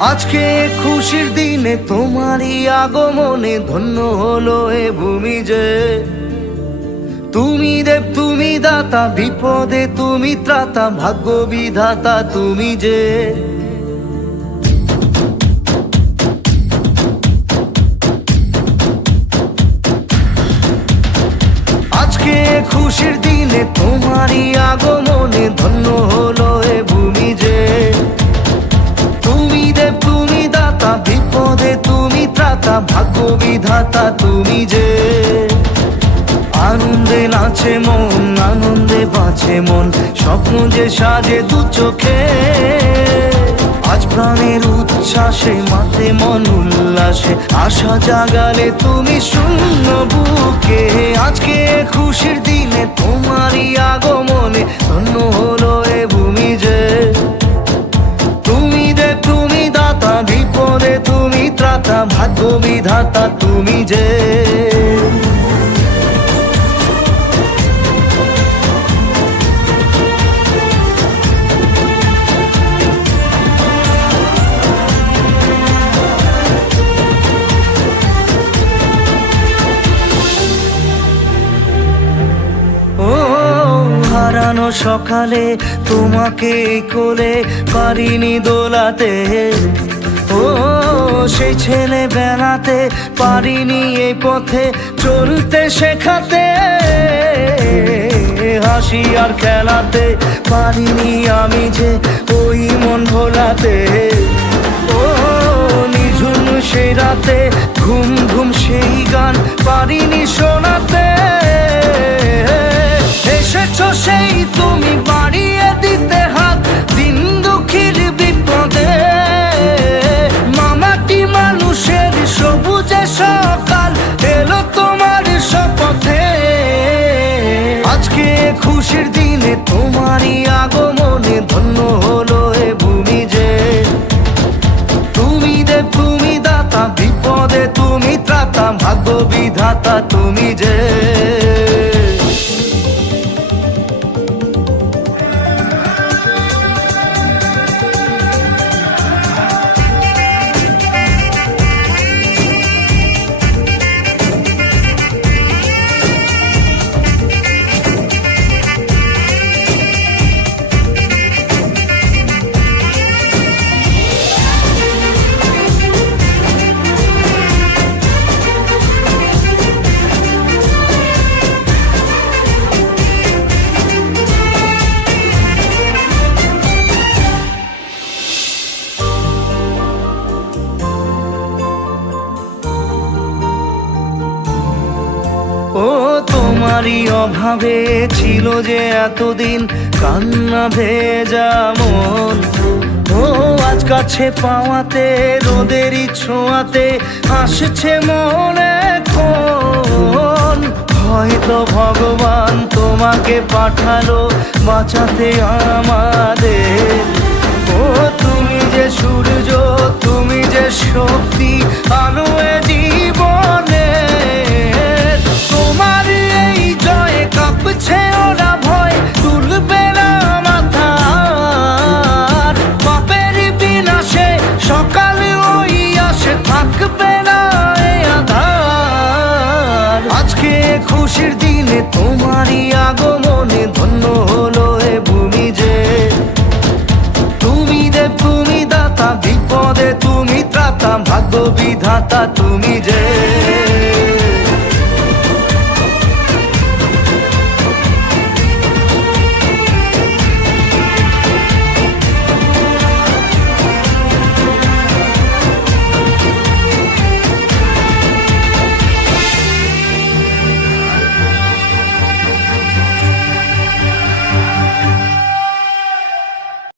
আজকে খুশির দিনে তোমারই আগমনে ধন্য হলো এ ভূমি যে। তুমি দেব তুমি দাতা, বিপদে তুমি ত্রাতা, ভাগ্য বিধাতা তুমি যে। আজকে খুশির দিনে তোমারই আগমনে ধন্য হলো এ ভূমি যে। তুমি দেব তুমি দাতা, বিপদে তুমি ত্রাতা, ভাগ্য বিধাতা তুমি যে। আনন্দে নাচে মন, আনন্দে বাঁচে মন, স্বপ্ন যে সাজে দু চোখে। আজ প্রাণের উচ্ছ্বাসে মাতে মন উল্লাসে, আশা জাগালে তুমি শূন্য বুকে। আজকে খুশির দিনে তোমারই আগমনে ধন্য হলো এ ভূমি যে। তুমি দেব তুমি দাতা, বিপদে তুমি ত্রাতা, ভাগ্য বিধাতা তুমি যে। হারানো সকালে তোমাকে কোলে পারিনি দোলাতে, ও সেই ছেলে বেলাতে পারিনি এই পথে চলতে শেখাতে। হাসি আর খেলাতে পারিনি আমি যে ওই মন ভোলাতে। ও নিঝুম সেই রাতে ঘুম ঘুম সেই গান পারিনি শোনাতে। এসেছো সেই তুমি বাড়িয়ে দিতে হাত দিন দুঃখীর বিপদে। মামাটি মানুষের সবুজে সকাল এলো তোমার শপথে। আজকে খুশির দিনে তোমারই আগমনে ধন্য হলো এ ভূমি যে। তুমি দেব তুমি দাতা, বিপদে তুমি ত্রাতা, ভাগ্য বিধাতা তুমি যে। ও তোমারই অভাবে ছিল যে এতদিন কান্না ভেজা মন। ও আজ কাছে পাওয়াতে রোদেরই ছোঁয়াতে আসছে মনে কোন। হয়তো ভগবান তোমাকে পাঠালো বাঁচাতে আমাদের। ও তুমি যে সূর্য, তুমি যে শক্তি, আলো এ জীবনে। তোমার এই জয়ে কাঁপছে ওরা ভয়, তুলবে না মাথা। পাপের বিনাশে সকালে ওই আসে, থাকবে না এই আধার। আজকে খুশির দিনে তোমারই আগমনে ধন্য হলো এ ভূমি যে। তুমি দেব তুমি দাতা, বিপদে তুমি ত্রাতা, ভাগ্য বিধাতা তুমি যে।